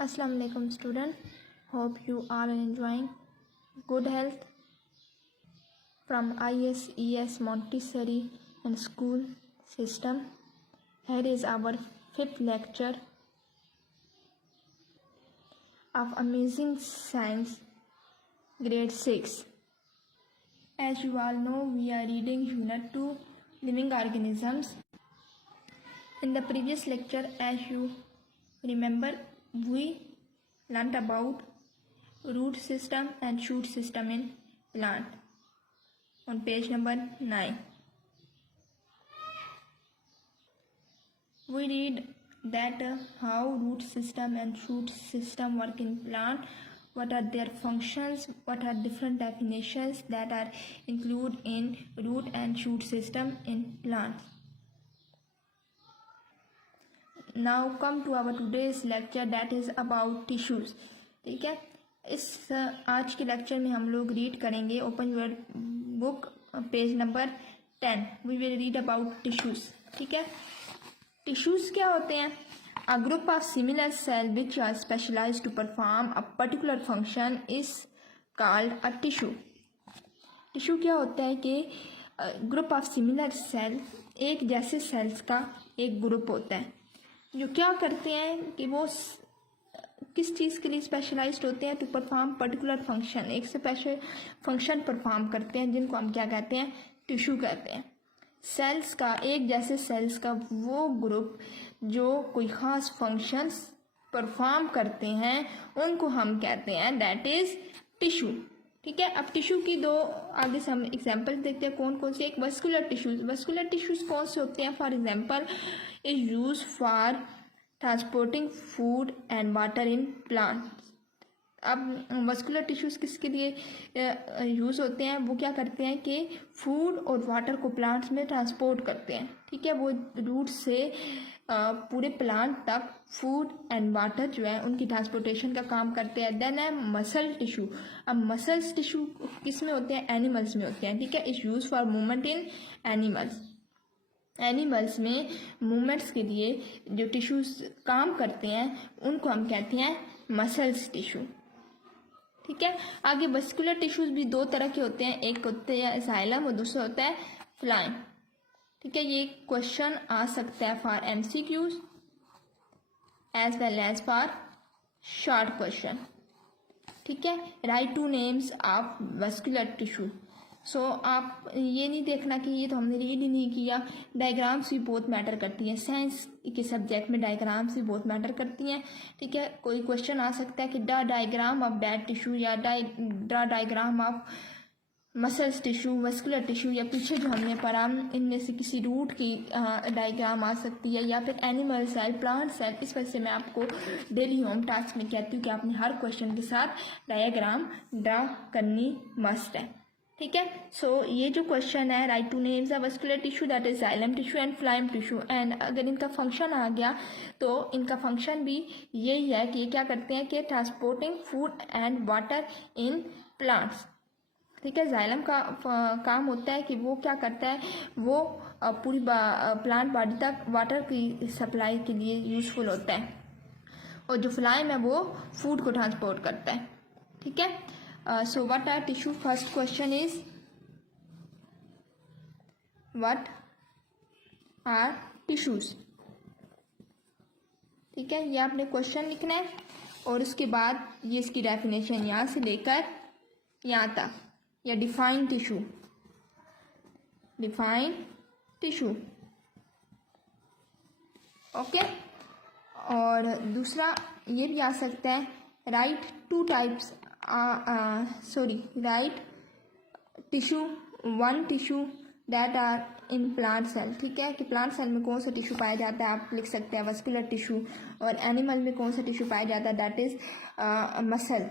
Assalamu alaikum student. Hope you all are enjoying good health from ISES Montessori and school system. Here is our 5th lecture of Amazing Science grade 6. As you all know, we are reading unit 2 living organisms. In the previous lecture, as you remember, we learnt about root system and shoot system in plant on page number 9. We read that how root system and shoot system work in plant, what are their functions, what are different definitions that are included in root and shoot system in plants. Now come to our today's lecture that is about tissues. ठीक है, इस आज के lecture में हम लोग read करेंगे open your book page number 10. We will read about tissues. ठीक है, टिश्यूज क्या होते हैं? A group of similar cell which are specialised to perform a particular function is called a tissue. Tissue क्या होता है कि ग्रुप ऑफ सिमिलर सेल, एक जैसे सेल्स का एक ग्रुप होता है जो क्या करते हैं कि वो किस चीज़ के लिए स्पेशलाइज्ड होते हैं, टू परफॉर्म पर्टिकुलर फंक्शन, एक स्पेशल फंक्शन परफॉर्म करते हैं जिनको हम क्या कहते हैं, टिश्यू कहते हैं. सेल्स का, एक जैसे सेल्स का वो ग्रुप जो कोई ख़ास फंक्शंस परफॉर्म करते हैं उनको हम कहते हैं दैट इज़ टिश्यू. ठीक है, अब टिश्यू की दो आगे से हम एग्जाम्पल देखते हैं कौन कौन से. एक वस्कुलर टिश्यूज. वस्कुलर टिश्यूज कौन से होते हैं? For example is use for transporting food and water in plant. अब वस्कुलर टिश्यूज किसके लिए यूज़ होते हैं? वो क्या करते हैं कि फूड और वाटर को प्लांट्स में ट्रांसपोर्ट करते हैं. ठीक है, वो रूट से पूरे प्लांट तक फूड एंड वाटर जो है उनकी ट्रांसपोर्टेशन का काम करते हैं. देन है मसल टिश्यू. अब मसल्स टिश्यू किस में होते हैं? एनिमल्स में होते हैं. ठीक है, is use for movement in animals. Animals में मूवमेंट्स के लिए जो टिश्यूज काम करते हैं उनको हम कहते हैं मसल्स टिश्यू. ठीक है, आगे वस्कुलर टिश्यूज भी दो तरह के होते हैं, एक होते हैं जाइलम और दूसरा होता है फ्लाइम. ठीक है, ये क्वेश्चन आ सकता है for MCQs as well as for short question. ठीक है, write to names of vascular tissue. So आप ये नहीं देखना कि ये तो हमने रीड ही नहीं किया. डायग्राम्स भी बहुत मैटर करती हैं. साइंस के सब्जेक्ट में डायग्राम्स भी बहुत मैटर करती हैं. ठीक है, कोई क्वेश्चन आ सकता है कि the diagram of that tissue या the diagram of muscles tissue, vascular tissue, या पीछे जो हमने पढ़ा इनमें से किसी रूट की डायग्राम आ सकती है, या फिर एनिमल सेल, प्लांट सेल. इस वजह से मैं आपको डेली होम टास्क में कहती हूँ कि आपने हर क्वेश्चन के साथ डायग्राम ड्रा करनी मस्ट है. ठीक है, सो ये जो क्वेश्चन है, write to names a vascular tissue that is xylem tissue and phloem tissue. And अगर इनका फंक्शन आ गया तो इनका फंक्शन भी यही है कि ये क्या करते हैं कि transporting food and water in plants. ठीक है, जाइलम का काम होता है कि वो क्या करता है, वो पूरी प्लांट बॉडी तक वाटर की सप्लाई के लिए यूजफुल होता है, और जो फ्लाइम है वो फूड को ट्रांसपोर्ट करता है. ठीक है, so what are tissue? First question is what are tissues? ठीक है, ये आपने क्वेश्चन लिखना है और उसके बाद ये इसकी डेफिनेशन यहाँ से लेकर यहाँ तक, या define tissue. Define tissue. Okay, और दूसरा ये भी आ सकता है write two types, write tissue, one tissue that are in plant cell. ठीक है, कि प्लांट सेल में कौन सा टिश्यू पाया जाता है, आप लिख सकते हैं वस्कुलर टिश्यू. और एनिमल में कौन सा टिश्यू पाया जाता है, दैट इज मसल.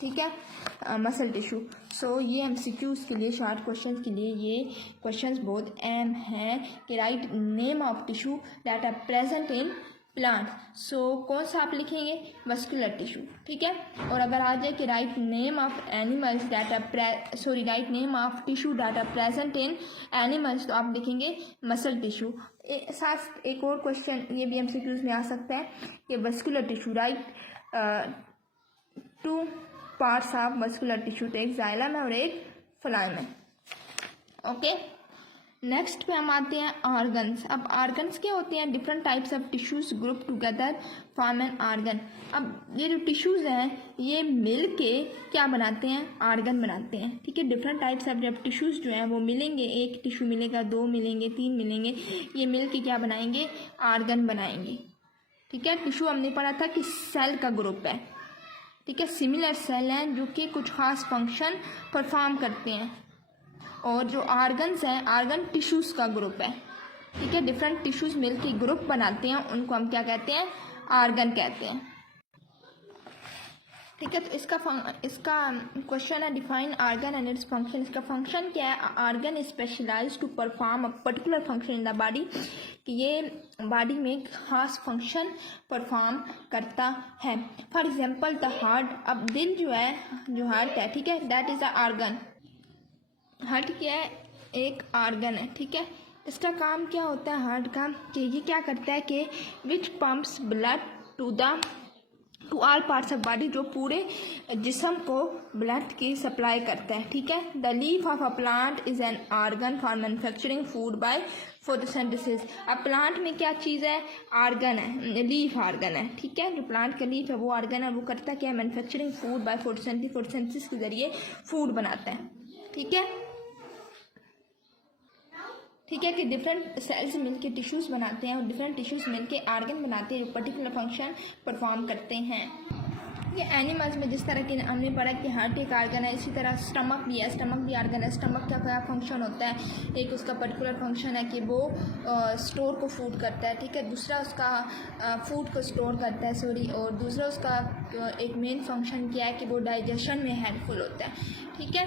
ठीक है, मसल टिश्यू. सो ये एमसीक्यूज के लिए, शॉर्ट क्वेश्चन के लिए ये क्वेश्चंस बहुत अहम हैं कि write name of tissue that are present in plant. So कौन सा आप लिखेंगे? Vascular tissue. ठीक है, और अगर आ जाए कि write name of animals that are write name of tissue that are present in animals, तो आप लिखेंगे मसल टिश्यू. साथ एक और क्वेश्चन ये भी एमसीक्यूज में आ सकता है कि vascular tissue, right two parts of muscular tissue, तो एक जाइलम है और एक फ्लाइम है। ओके, नेक्स्ट पे हम आते हैं ऑर्गन्स। अब ऑर्गन्स क्या होते हैं? Different types of tissues group together form an organ. अब ये जो टिश्यूज हैं ये मिल के क्या बनाते हैं? ऑर्गन बनाते हैं। ठीक है, डिफरेंट टाइप्स ऑफ जब टिश्यूज जो हैं वो मिलेंगे, एक टिश्यू मिलेगा, 2 मिलेंगे, 3 मिलेंगे, ये मिल के क्या बनाएंगे? ऑर्गन बनाएंगे। ठीक है, टिश्यू हमने पढ़ा था कि सेल का ग्रुप है। ठीक है, सिमिलर सेल हैं जो कि कुछ खास फंक्शन परफॉर्म करते हैं, और जो ऑर्गन्स हैं ऑर्गन टिश्यूज़ का ग्रुप है। ठीक है, डिफरेंट टिश्यूज़ मिलकर ग्रुप बनाते हैं, उनको हम क्या कहते हैं? ऑर्गन कहते हैं। ठीक है, तो इसका क्वेश्चन है define organ and its function. इसका फंक्शन क्या है? Organ specialise to perform a particular function in the body, कि ये बॉडी में खास फंक्शन परफॉर्म करता है। For example the heart. अब दिल जो है, जो हार्ट है, ठीक है, that is a organ. Heart क्या है? एक ऑर्गन है। ठीक है, इसका काम क्या होता है हार्ट का? कि ये क्या करता है कि which pumps blood to all parts of body, जो पूरे जिस्म को ब्लड की सप्लाई करता है। ठीक है, the leaf of a plant is an organ for manufacturing food by photosynthesis. अब प्लांट में क्या चीज़ है? ऑर्गन है, लीफ ऑर्गन है। ठीक है, जो प्लांट का लीफ है वो ऑर्गन है, वो करता क्या है? मैन्युफैक्चरिंग फूड बाय फोटोसिंथेसिस के जरिए फूड बनाता है। ठीक है, ठीक है, कि डिफरेंट सेल्स मिलके टिश्यूज़ बनाते हैं और डिफरेंट टिश्यूज़ मिलके ऑर्गन बनाते हैं जो पर्टिकुलर फंक्शन परफॉर्म करते हैं। ये एनिमल्स में जिस तरह की हमने पढ़ा कि हार्ट एक ऑर्गन है, इसी तरह स्टमक भी है, स्टमक भी ऑर्गन है। स्टमक का क्या फंक्शन होता है? एक उसका पर्टिकुलर फंक्शन है कि वो स्टोर को फूड करता है। ठीक है, दूसरा उसका फूड को स्टोर करता है, सॉरी, और दूसरा उसका एक मेन फंक्शन क्या है कि वो डाइजेशन में हेल्पफुल होता है। ठीक है,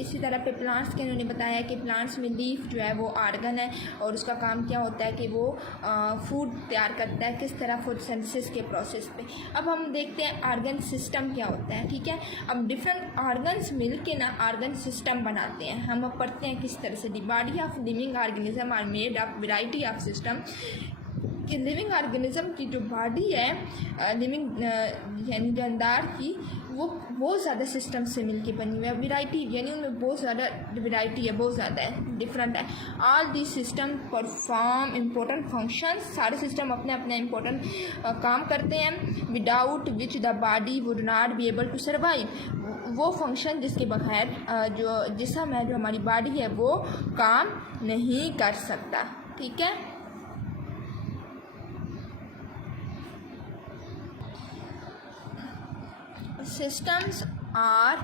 इसी तरह पे प्लांट्स के उन्होंने बताया कि प्लांट्स में लीफ जो है वो ऑर्गन है और उसका काम क्या होता है कि वो फूड तैयार करता है। किस तरह? फोटोसिंथेसिस के प्रोसेस पे। अब हम देखते हैं ऑर्गन सिस्टम क्या होता है। ठीक है, अब डिफरेंट ऑर्गन्स मिल के ना ऑर्गन सिस्टम बनाते हैं। हम अब पढ़ते हैं किस तरह से। The body of living organism are made of variety of system. कि लिविंग ऑर्गेनिज्म की जो बॉडी है, लिविंग यानी जानदार की, वो बहुत ज़्यादा सिस्टम से मिलके बनी हुई है। वेराइटी यानी उनमें बहुत ज़्यादा वेराइटी है, बहुत ज़्यादा है, डिफरेंट है। All the system perform important functions. सारे सिस्टम अपने अपने इम्पोर्टेंट काम करते हैं। Without which the body would not be able to survive. वो फंक्शन जिसके बगैर जो जिस्म है, जो हमारी बॉडी है, वो काम नहीं कर सकता। ठीक है, systems are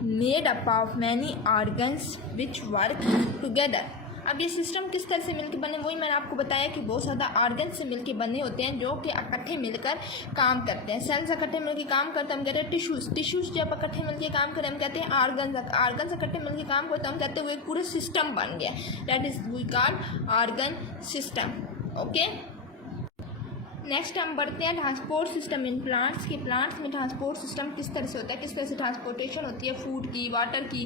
made up of many organs which work together। अब ये सिस्टम किस तरह से मिलकर बने? वही मैंने आपको बताया कि बहुत ज़्यादा ऑर्गन से मिलकर बने होते हैं जो कि इकट्ठे मिलकर काम करते हैं। सेल्स इकट्ठे मिलकर काम करते हैं, हम कहते हैं टिश्यूज़। टिश्यूज़ जब इकट्ठे मिलकर काम करें हम कहते हैं ऑर्गन। ऑर्गन इकट्ठे मिलकर काम करते हैं हम कहते हैं वो एक पूरे सिस्टम बन गया। That is we call organ system. Okay, next हम बढ़ते हैं ट्रांसपोर्ट सिस्टम इन प्लांट्स के। प्लांट्स में ट्रांसपोर्ट सिस्टम किस तरह से होता है? किस तरह से ट्रांसपोर्टेशन होती है फूड की, वाटर की?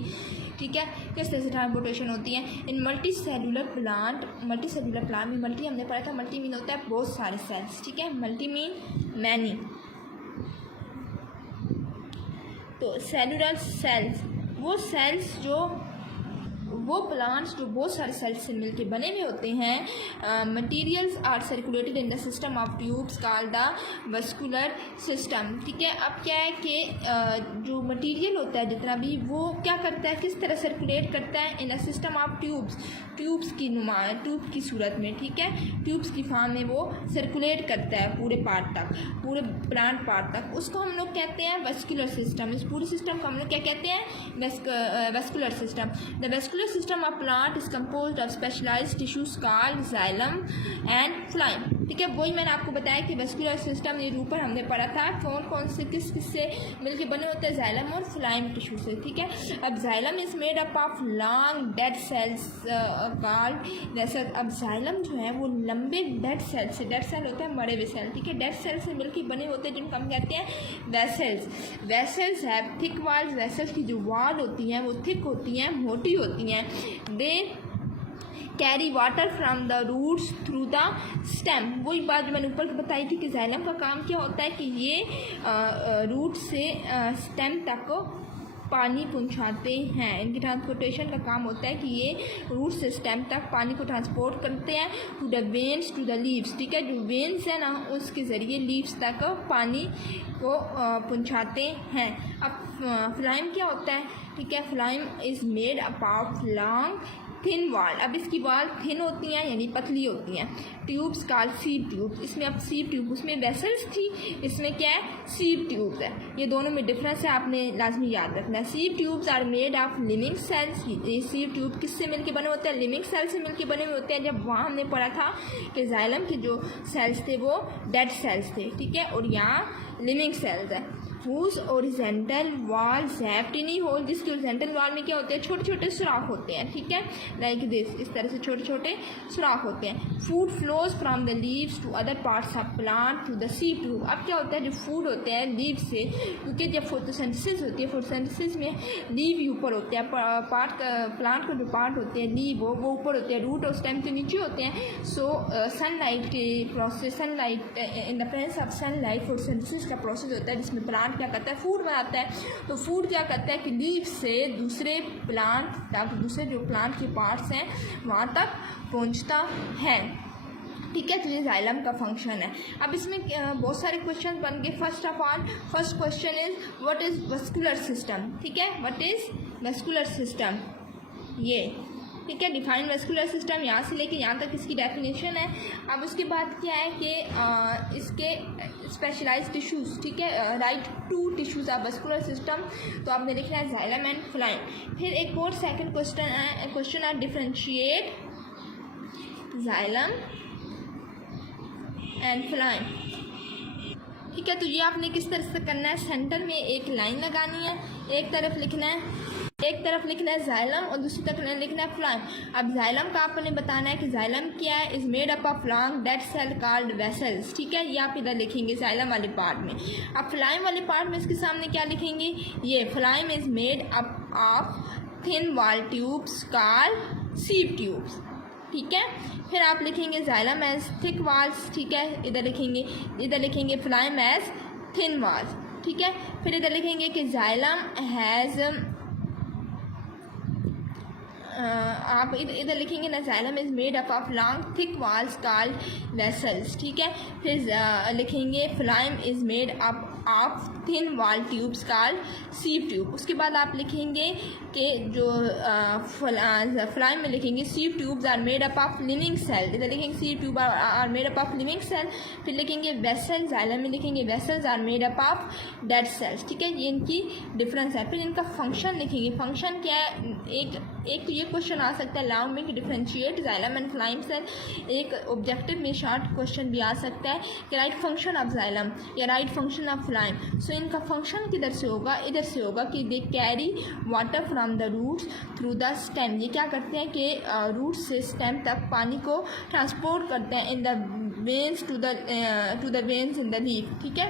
ठीक है, किस तरह से ट्रांसपोर्टेशन होती है in multi cellular plant. Multi cellular plant में मल्टी हमने पढ़ा था, मल्टी मीन होता है बहुत सारे सेल्स। ठीक है, मल्टी मीन मैनी। तो सेलुलर सेल्स वो सेल्स वो प्लांट्स जो बहुत सारे सेल्स से मिलकर बने हुए होते हैं। Materials are circulated in the system of tubes called the vascular system. ठीक है, अब क्या है कि जो मटेरियल होता है जितना भी, वो क्या करता है, किस तरह सर्कुलेट करता है? इन the system of tubes. Tubes की ट्यूब की सूरत में। ठीक है, ट्यूब्स की फॉर्म में वो सर्कुलेट करता है पूरे पार्ट तक, पूरे प्लांट पार्ट तक। उसको हम लोग कहते हैं वस्कुलर सिस्टम। इस पूरे सिस्टम को हम लोग क्या कहते हैं? Vascular system. The vascular system of plant is composed of specialized tissues called xylem and phloem। ठीक है, वही मैंने आपको बताया कि वेस्कुलर सिस्टम ये ऊपर हमने पढ़ा था कौन कौन से किस से मिलके बने होते हैं, जाइलम और फ्लाइम टिश्यू से। ठीक है, अब xylem is made up of long dead cells called vessel. अब जाइलम जो है वो लंबे डेड सेल से, डेड सेल होता है मरे हुए सेल। ठीक है, डेड सेल से मिलके बने होते हैं जिनको हम कहते हैं वेसल्स। वेसल्स है थिक वॉल्स। वेसल्स की जो वॉल होती हैं वो थिक होती हैं, मोटी होती हैं। They carry water from the roots through the stem. वही बात जो मैंने ऊपर बताई थी कि जाइलम का काम क्या होता है कि ये रूट से स्टेम तक पानी पहुंचाते हैं। इनकी ट्रांसपोर्टेशन का काम होता है कि ये रूट से स्टेम तक पानी को ट्रांसपोर्ट करते हैं to the veins to the leaves. ठीक है, जो वेन्स है ना उसके ज़रिए लीव्स तक पानी को पहुंचाते हैं। अब फ्लाइम क्या होता है? ठीक है, phloem is made up of long thin wall. अब इसकी वाल थिन होती हैं यानी पतली होती हैं। Tubes called sieve tubes. इसमें अब सीव ट्यूब, उसमें वेसल्स थी, इसमें क्या है? सीव ट्यूब्स है। ये दोनों में डिफरेंस है, आपने लाजमी याद रखना है। Sieve tubes are made of living cells. ये सीव ट्यूब किससे मिलके बने होते हैं? लिविंग सेल्स से मिलके बने हुए होते हैं। जब वहाँ हमने पढ़ा था कि जाइलम के जो सेल्स थे वो डेड सेल्स थे। ठीक है, और यहाँ लिविंग सेल्स है। whose horizontal walls have tiny hole। जिसके horizontal wall में क्या होते हैं? छोटे छोटे सुराख होते हैं। ठीक है, लाइक दिस, इस तरह से छोटे छोटे सुराख होते हैं। Food flows from the leaves to other parts of plant to the seed tube. अब क्या होता है? जो फूड होते हैं लीव से, क्योंकि जब फोटोसिंथेसिस होती है, फोटोसिंथेसिस में लीव ही ऊपर होते हैं, पार्ट प्लांट का जो पार्ट होते हैं लीव वो ऊपर होते हैं, रूट उस टाइम के नीचे होते हैं। सो सनलाइट के process, sunlight in the presence of sunlight photosynthesis का प्रोसेस होता है जिसमें प्लांट क्या करता है? फूड बनाता है। तो फूड क्या करता है कि लीव से दूसरे प्लांट तक, दूसरे जो प्लांट के पार्ट्स हैं वहाँ तक पहुँचता है। ठीक है, तो ये जाइलम का फंक्शन है। अब इसमें बहुत सारे क्वेश्चन बन गए। First of all, first question is what is vascular system. ठीक है, व्हाट इज वस्कुलर सिस्टम, ये ठीक है, डिफाइन वस्कुलर सिस्टम यहाँ से लेके यहाँ तक इसकी डेफिनेशन है। अब उसके बाद क्या है कि इसके स्पेशलाइज्ड टिश्यूज़। ठीक है, write two tissues of vascular system, तो आपने लिखना है जाइलम एंड फ्लाइम। फिर एक और सेकंड क्वेश्चन है डिफरेंशिएट जाइलम एंड फ्लाइम। ठीक है, तो ये आपने किस तरह से करना है? सेंटर में एक लाइन लगानी है, एक तरफ लिखना है जाइलम और दूसरी तरफ लिखना है फ्लाइम। अब जाइलम का आपने बताना है कि जाइलम क्या है? Is made up of long dead cell called vessels. ठीक है, ये आप इधर लिखेंगे जाइलम वाले पार्ट में। अब फ्लाइम वाले पार्ट में इसके सामने क्या लिखेंगे? ये phloem is made up of thin wall tubes called sieve tubes. ठीक है, फिर आप लिखेंगे जाइलम एज थिक वॉल्स। ठीक है, इधर लिखेंगे फ्लाइम एज थिन वॉल्स। ठीक है, फिर इधर लिखेंगे कि जाइलम हैज़ आप इधर लिखेंगे ना, xylem is made up of long thick walls called vessels. ठीक है, फिर लिखेंगे phloem is made up of thin wall tubes called sieve tube. उसके बाद आप लिखेंगे कि जो फ्लाइम में लिखेंगे sieve tubes are made up of living cell. इधर लिखेंगे sieve tube are made up of living cell. फिर लिखेंगे वेसल, जाइलम में लिखेंगे vessels are made up of dead cells. ठीक है, ये इनकी डिफरेंस है। फिर इनका फंक्शन लिखेंगे। फंक्शन क्या है? एक तो ये क्वेश्चन आ सकता है अलाउ में कि differentiate xylem and phloem cell. एक ऑब्जेक्टिव में शॉर्ट क्वेश्चन भी आ सकता है कि राइट फंक्शन ऑफ जाइलम या write function of phloem. So इनका फंक्शन किधर से होगा? इधर से होगा कि they carry water from the roots through the stem. ये क्या करते हैं कि रूट से स्टेम तक पानी को ट्रांसपोर्ट करते हैं in the veins to the veins in the leaf. ठीक है,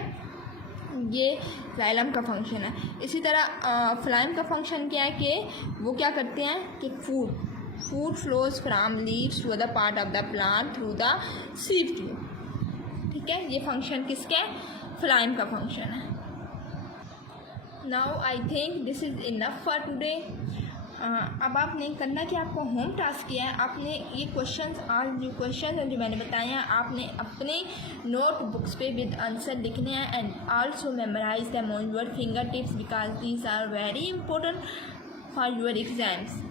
ये जाइलम का फंक्शन है। इसी तरह फ्लाइम का फंक्शन क्या है कि वो क्या करते हैं कि food flows from leaves to other part of the plant through the seed tube. ठीक है, ये फंक्शन किसका है? फ्लाइम का फंक्शन है। Now I think this is enough for today. अब आपने करना कि आपको होम टास्क किया है, आपने ये क्वेश्चंस आज जो क्वेश्चन है जो मैंने बताए हैं आपने अपने नोटबुक्स पे विद आंसर लिखने हैं and also memorize them on your finger tips because these are very important for your exams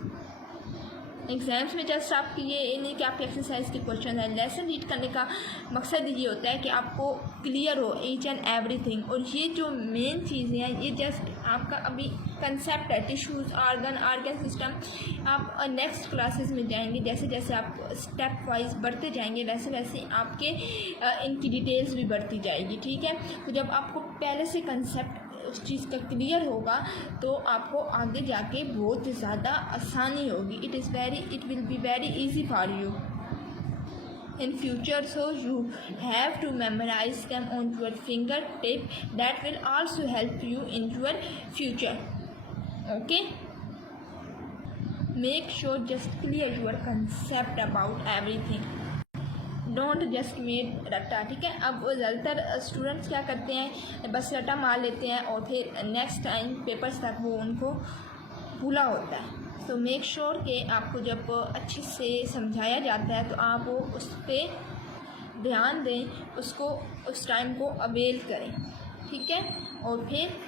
में। जस्ट आपकी ये नहीं कि आपके एक्सरसाइज के क्वेश्चन है, लेसन रीड करने का मकसद ये होता है कि आपको क्लियर हो ईच एंड एवरीथिंग। और ये जो मेन चीज़ें हैं ये जस्ट आपका अभी कंसेप्ट है, टिश्यूज़, ऑर्गन सिस्टम। आप नेक्स्ट क्लासेस में जाएंगे, जैसे जैसे आप स्टेप वाइज बढ़ते जाएंगे वैसे वैसे आपके इनकी डिटेल्स भी बढ़ती जाएगी। ठीक है, तो जब आपको पहले से कंसेप्ट उस चीज़ का क्लियर होगा तो आपको आगे जाके बहुत ज़्यादा आसानी होगी। It will be very easy for you in future, so you have to memorize them on your fingertip. That will also help you in your future. Okay. Make sure just clear your concept about everything, don't just made रट्टा। ठीक है, अब ज़्यादातर students क्या करते हैं, बस रट्टा मार लेते हैं और फिर नेक्स्ट टाइम पेपर्स तक वो उनको भूला होता है। तो मेक श्योर कि आपको जब अच्छे से समझाया जाता है तो आप वो उस पर ध्यान दें, उसको उस टाइम को अवेल करें। ठीक है, और फिर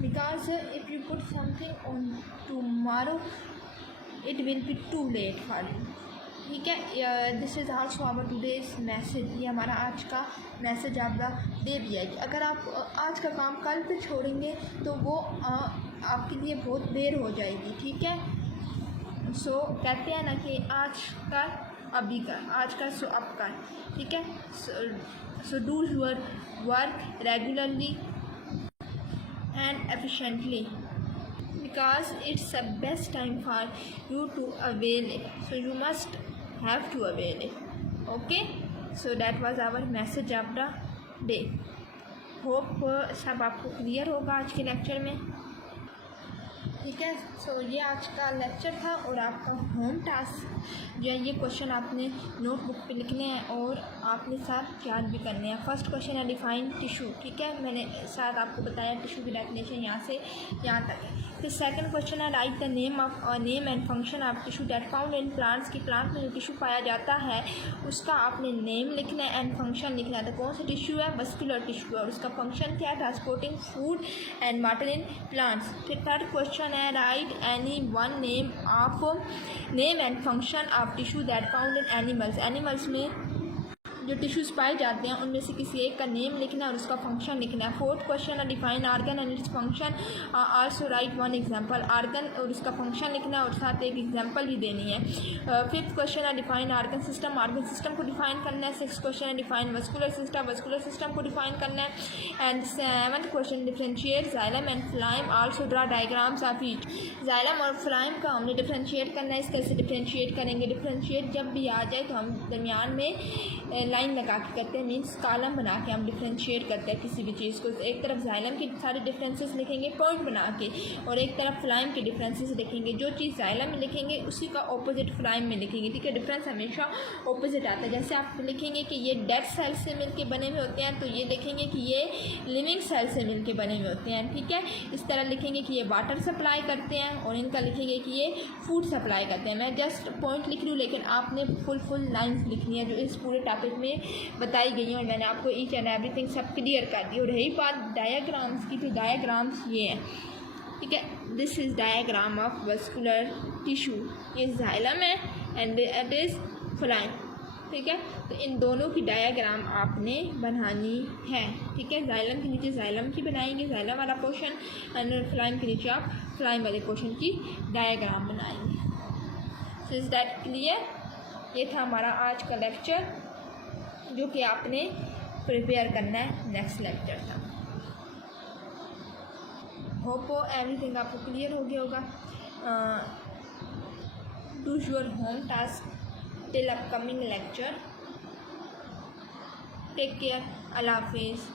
because if you put something on tomorrow it will be too late for you. ठीक है, this is also our today's message, ये हमारा आज का मैसेज आपका दे दिया है कि अगर आप आज का काम कल पे छोड़ेंगे तो वो आपके लिए बहुत देर हो जाएगी। ठीक है, सो कहते हैं ना कि आज का अभी का, आज का सो अब का। ठीक है, so do your work regularly and efficiently because it's the best time for you to avail it, so you must have to avail it. Okay, so that was our message of the day. Hope सब आपको clear होगा आज के lecture में। ठीक है, सो ये आज का लेक्चर था और आपका होम टास्क जो है ये क्वेश्चन आपने नोटबुक पे लिखने हैं और आपने साथ याद भी करने हैं। फर्स्ट क्वेश्चन है डिफाइन टिश्यू। ठीक है, मैंने साथ आपको बताया टिश्यू की डेफिनेशन यहाँ से यहाँ तक है। फिर सेकंड क्वेश्चन है right the name and function of tissue that found in plants की प्लांट में जो टिश्यू पाया जाता है उसका आपने नेम लिखना है एंड फंक्शन लिखना है। तो कौन सा टिश्यू है, मस्कुलर टिश्यू है और उसका फंक्शन क्या है, transporting food and water in plants. फिर थर्ड क्वेश्चन है right any one name and function of tissue that found in animals. Animals में जो टिश्यूज़ पाए जाते हैं उनमें से किसी एक का नेम लिखना है और उसका फंक्शन लिखना है। फोर्थ क्वेश्चन है define organ and its function, also write one example. Organ और उसका फंक्शन लिखना है और साथ एक एग्जांपल भी देनी है। फिफ्थ क्वेश्चन है डिफाइन आर्गन सिस्टम को डिफाइन करना है। सिक्स क्वेश्चन है डिफाइन वस्कुलर सिस्टम को डिफाइन करना है। And seventh question differentiate xylem and phloem, also draw diagrams of each. Xylem और फ्लाइम का हमने डिफरेंशिएट करना है। इस कैसे डिफरेंशिएट करेंगे, डिफरेंशिएट जब भी आ जाए तो हम दरमियान में लाइन लगा के करते हैं, मीन्स कॉलम बना के हम डिफरेंशिएट करते हैं किसी भी चीज़ को। एक तरफ जाइलम के सारे डिफरेंसेस लिखेंगे पॉइंट बना के और एक तरफ फ्लाइम के डिफरेंसेस लिखेंगे। जो चीज़ जाइलम में लिखेंगे उसी का ऑपोजिट फ्लाइम में लिखेंगे। ठीक है, डिफरेंस हमेशा ऑपोजिट आता है। जैसे आप लिखेंगे कि ये डेड सेल से मिलके बने हुए होते हैं तो ये लिखेंगे कि ये लिविंग सेल से मिलके बने हुए होते हैं। ठीक है, इस तरह लिखेंगे कि ये वाटर सप्लाई करते हैं और इनका लिखेंगे कि ये फूड सप्लाई करते हैं। मैं जस्ट पॉइंट लिख रही हूँ लेकिन आपने फुल लाइन्स लिखनी है जो इस पूरे टॉपिक में बताई गई हैं और मैंने आपको ईच एंड एवरीथिंग सब क्लियर कर दी। और रही बात डायग्राम्स की, तो डायग्राम्स ये हैं। ठीक है, this is diagram of vascular tissue, ये जाइलम है एंड इट इज़ फ्लाइम। ठीक है, तो इन दोनों की डायग्राम आपने बनानी है। ठीक है, जाइलम के नीचे जाइलम की बनाएंगे, जाइलम वाला पोर्शन, एंड फ्लाइम के नीचे आप फ्लाइम वाले पोर्शन की डायग्राम बनाएंगे। So is that clear? ये था हमारा आज का लेक्चर जो कि आपने प्रिपेयर करना है नेक्स्ट लेक्चर तक। होप एवरीथिंग आपको क्लियर हो गया होगा। Do your home task till upcoming lecture. Take care, अल्लाह हाफिज़।